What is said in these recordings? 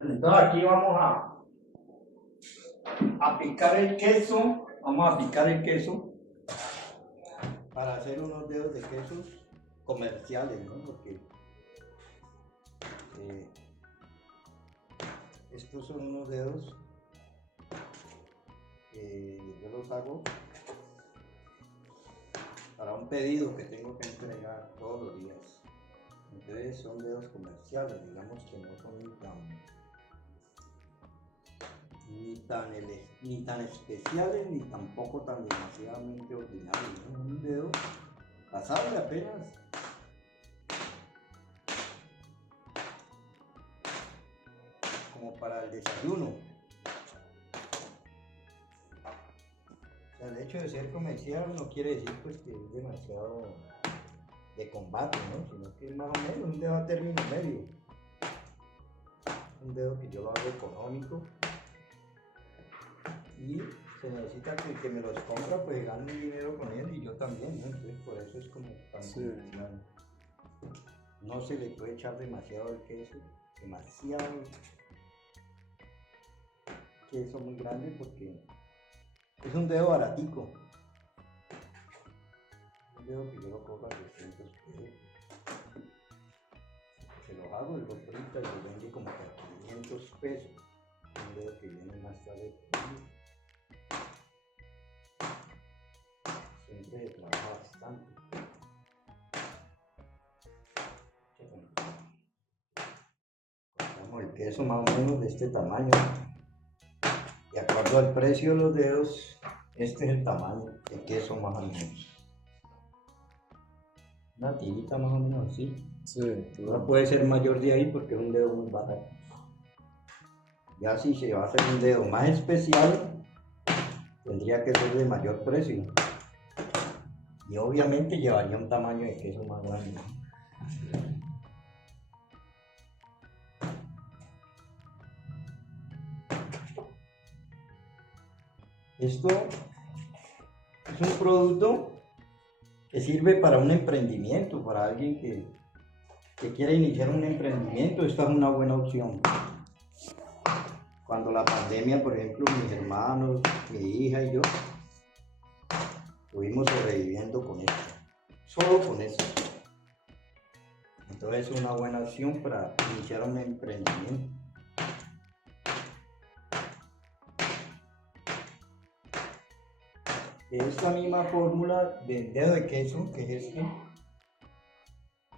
Entonces aquí vamos a picar el queso, vamos a picar el queso para hacer unos dedos de quesos comerciales, ¿no? Porque estos son unos dedos que yo los hago para un pedido que tengo que entregar todos los días. Entonces son dedos comerciales, digamos que no son ni tan especiales ni tampoco tan demasiadamente ordinarios, ¿no? Un dedo pasable apenas. Como para el desayuno. O sea, el hecho de ser comercial no quiere decir pues que es demasiado de combate, ¿no? Sino que es más o menos un dedo a término medio. Un dedo que yo lo hago económico y se necesita que el que me los compra pues gane dinero con él y yo también, ¿no? Entonces por eso es como tan comercial. No se le puede echar demasiado el queso, demasiado queso muy grande porque es un dedo baratico. Un dedo que yo lo cojo a 200 pesos. Se los hago, el doctorita y lo vende como que a 500 pesos. Un dedo que viene más tarde. Siempre trabaja bastante. Cortamos el queso más o menos de este tamaño. De acuerdo al precio de los dedos, este es el tamaño de queso más o menos. Una tirita más o menos así. Sí, No claro. puede ser mayor de ahí porque es un dedo muy barato. Ya si se va a hacer un dedo más especial, tendría que ser de mayor precio. Y obviamente llevaría un tamaño de queso más grande. Esto es un producto que sirve para un emprendimiento, para alguien que quiere iniciar un emprendimiento. Esta es una buena opción. Cuando la pandemia, por ejemplo, mis hermanos, mi hija y yo, estuvimos sobreviviendo con esto, solo con esto. Entonces es una buena opción para iniciar un emprendimiento. De esta misma fórmula del dedo de queso, que es este,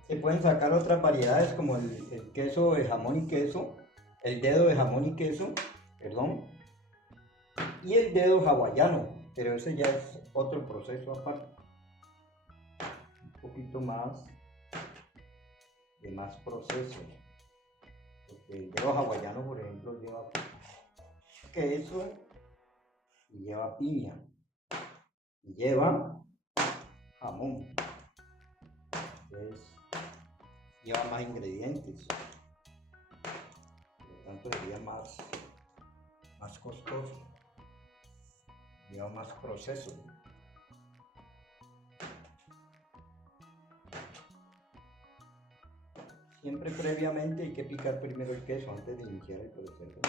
se pueden sacar otras variedades como el queso de jamón y queso, el dedo de jamón y queso, perdón, y el dedo hawaiano, pero ese ya es otro proceso aparte. Un poquito más de más proceso. Porque el dedo hawaiano, por ejemplo, lleva queso y lleva piña y lleva jamón. Entonces, lleva más ingredientes. Por lo tanto, sería más costoso. Lleva más proceso. Siempre previamente hay que picar primero el queso antes de iniciar el proceso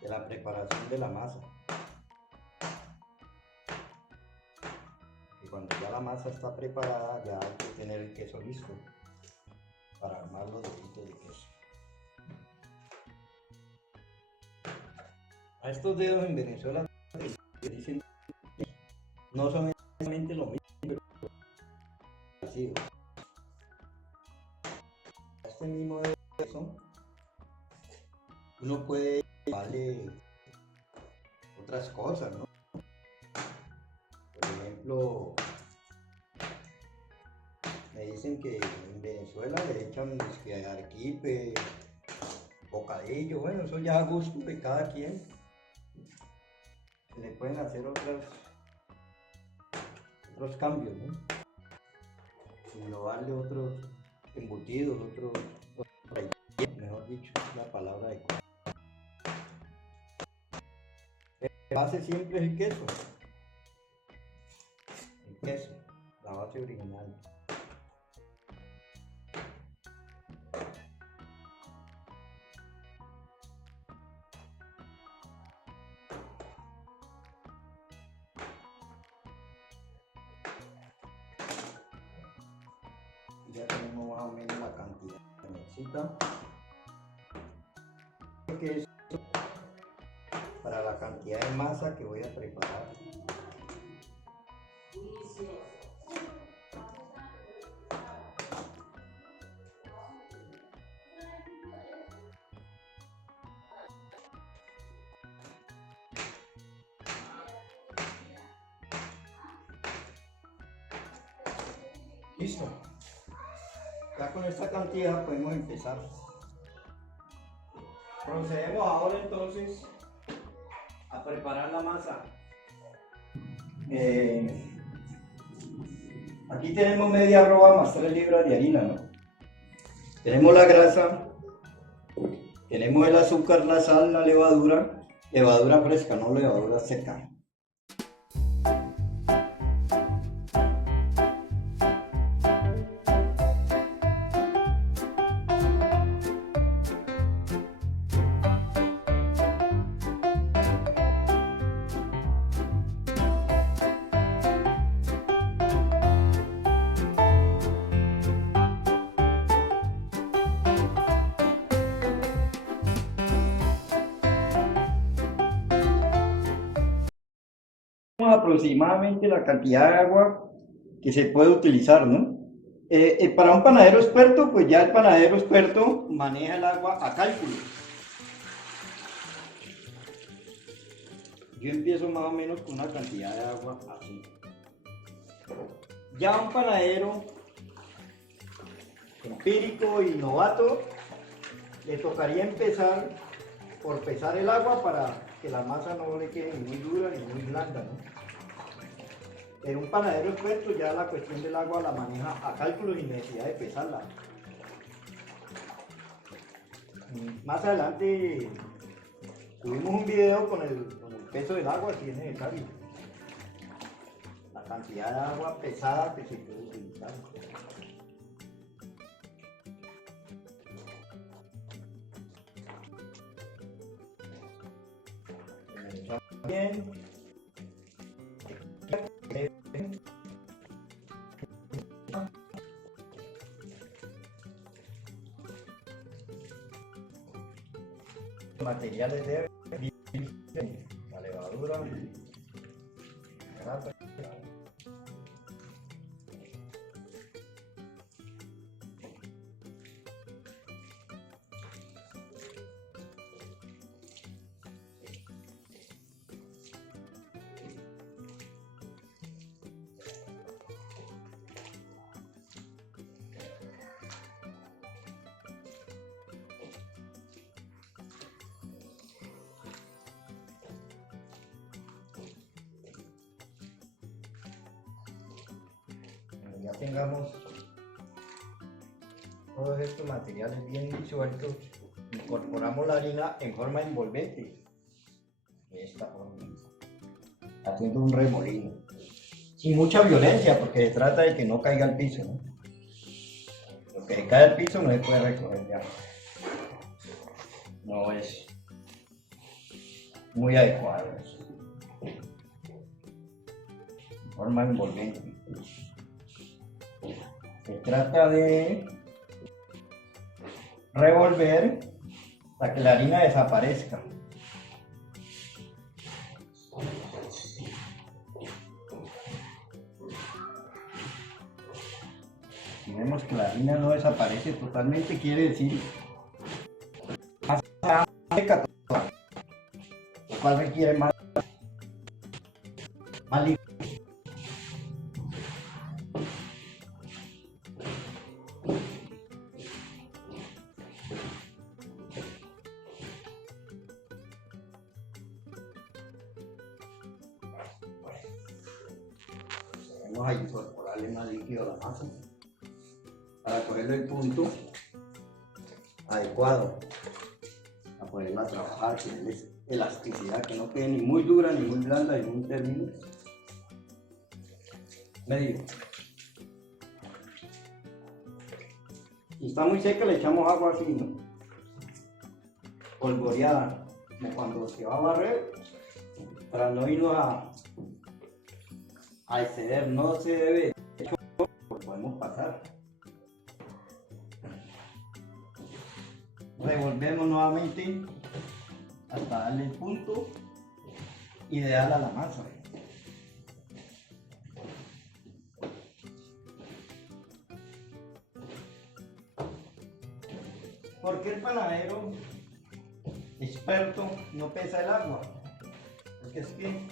de la preparación de la masa. Y cuando ya la masa está preparada, ya hay que tener el queso listo para armar los deditos de queso. A estos dedos en Venezuela dicen no son exactamente lo mismo, pero parecidos. Este mismo dedo de queso, uno puede llevarle otras cosas, ¿no? Por ejemplo, me dicen que en Venezuela le echan arequipe, bocadillo, bueno, eso ya a gusto de cada quien. Se le pueden hacer otros cambios, ¿no? Innovarle otros embutidos, mejor dicho, la palabra de la base siempre es el queso, la base original. ya tenemos más o menos la cantidad que necesita. Que es para la cantidad de masa que voy a preparar. Listo. Ya con esta cantidad podemos empezar. Procedemos ahora entonces a preparar la masa. Aquí tenemos media arroba más 3 libras de harina, ¿no? Tenemos la grasa, tenemos el azúcar, la sal, la levadura fresca, no levadura seca. Aproximadamente la cantidad de agua que se puede utilizar, ¿no? Para un panadero experto, pues ya el panadero experto maneja el agua a cálculo. Yo empiezo más o menos con una cantidad de agua así. Ya un panadero empírico y novato le tocaría empezar por pesar el agua para que la masa no le quede ni muy dura ni muy blanda, ¿no? Pero un panadero experto ya la cuestión del agua la maneja a cálculo sin necesidad de pesarla. Más adelante subimos un video con el peso del agua si es necesario. La cantidad de agua pesada que se puede utilizar. Bien. Materiales de la levadura, la grasa. Ya tengamos todos estos materiales bien disueltos, incorporamos la harina en forma envolvente, de esta forma, haciendo un remolino, sin mucha violencia, porque se trata de que no caiga al piso, ¿no? Lo que cae al piso no se puede recoger ya, no es muy adecuado eso. En forma envolvente. Se trata de revolver hasta que la harina desaparezca. Si vemos que la harina no desaparece totalmente, quiere decir más seca, lo cual requiere más líquido. Vamos a incorporarle más líquido a la masa para cogerle el punto adecuado a ponerla a trabajar, que es elasticidad, que no quede ni muy dura ni muy blanda en un término medio. Si está muy seca le echamos agua así, ¿no? Polvoreada, como cuando se va a barrer, para no irnos a exceder. No se debe, de hecho, podemos pasar. Revolvemos nuevamente hasta darle el punto ideal a la masa. ¿Por qué el panadero experto no pesa el agua? Porque es que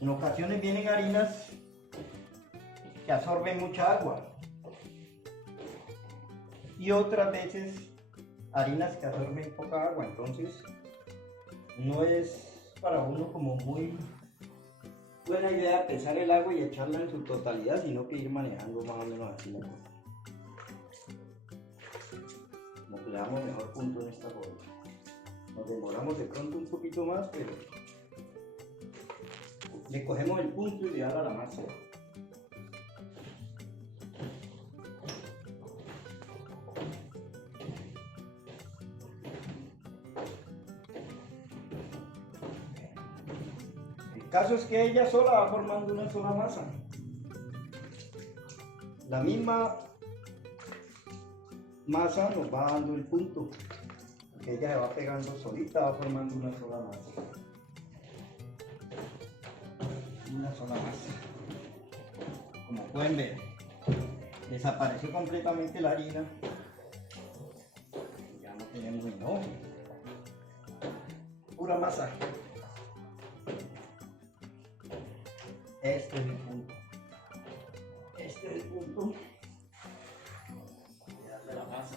en ocasiones vienen harinas que absorben mucha agua y otras veces harinas que absorben poca agua, entonces no es para uno como muy buena idea pesar el agua y echarla en su totalidad, sino que ir manejando más o menos así la cosa. Como que le damos mejor punto en esta forma. Nos demoramos de pronto un poquito más, pero le cogemos el punto ideal a la masa. El caso es que ella sola va formando una sola masa. La misma masa nos va dando el punto, porque ella se va pegando solita, va formando una sola masa. Una sola masa. Como pueden ver, desapareció completamente la harina. Ya no tenemos hinojo. Pura masa. Este es el punto. Este es el punto de la masa.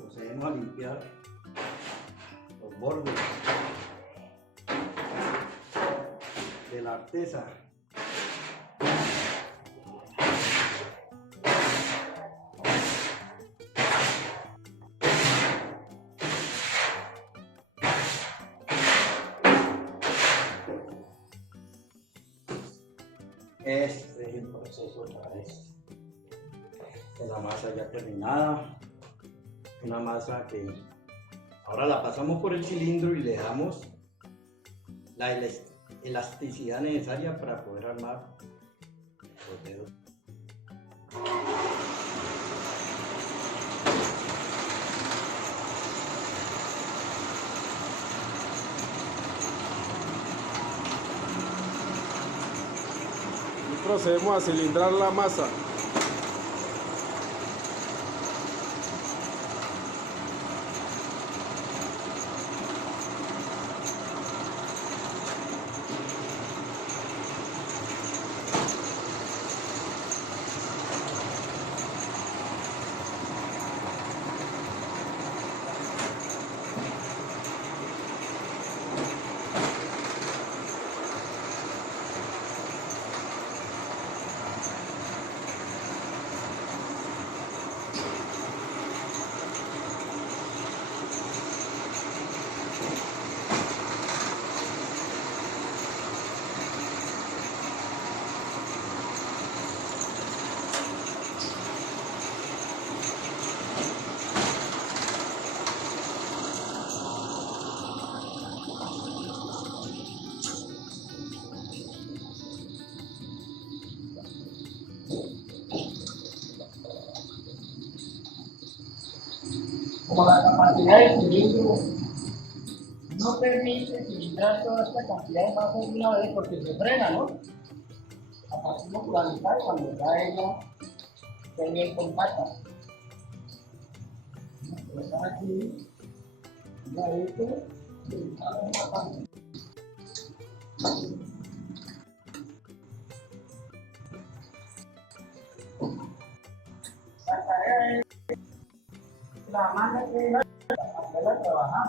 Procedemos a limpiar los bordes de la artesa. Este es el proceso otra vez de la masa ya terminada. Una masa que ahora la pasamos por el cilindro y le damos la elasticidad necesaria para poder armar los dedos. Y procedemos a cilindrar la masa. Como la capacidad del cilindro no permite cilindrar toda esta cantidad de masa de una vez porque se frena, ¿no? La partimos por la mitad y cuando ya ella esté bien compacta. Empezar aquí, ya esto, y cada una parte. La tarea es la masa que hacerla trabajar.